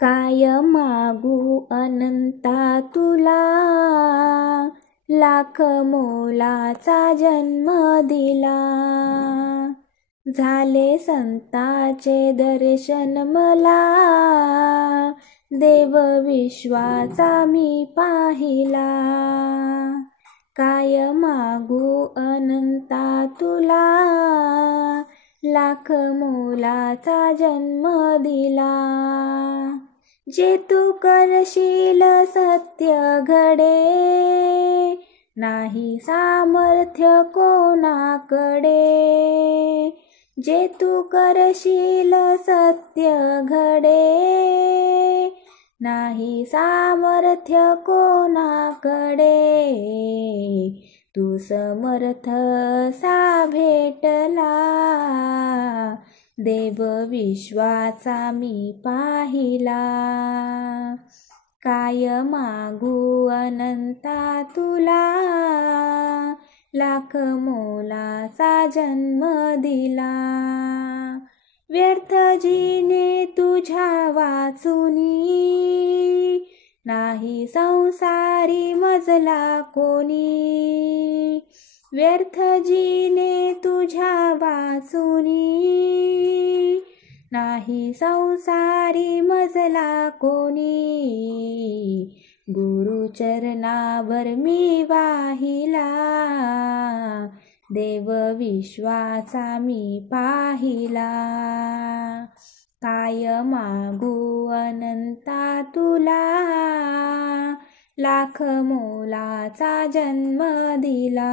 काय मागू अनंता तुला, लाख मोलाचा जन्म दिला. झाले संतांचे दर्शन मला, देव विश्वाचा मी पाहिला. काय मागू अनंता तुला, लाख मोलाचा जन्म दिला. जे तू करशील सत्य घडे, नाही सामर्थ्य कोणाकडे. जे तू करशील सत्य घडे, नाही सामर्थ्य कोणाकडे. तू समर्थ सा भेटला, देव विश्वाचा मी पाहिला. काय मागू अनंता तुला, लाख मोलाचा जन्म दिला. व्यर्थ जीने तुझ्या वाचुनी, नाही संसारी मजला कोणी. व्यर्थ जीने तुझ्या वाचुनी, नाही संसारी मजला कोणी. गुरुचरणावर मी वाहिला, देव विश्वाचा मी पाहिला. काय मागू अनंता तुला, लाख मोलाचा जन्म दिला.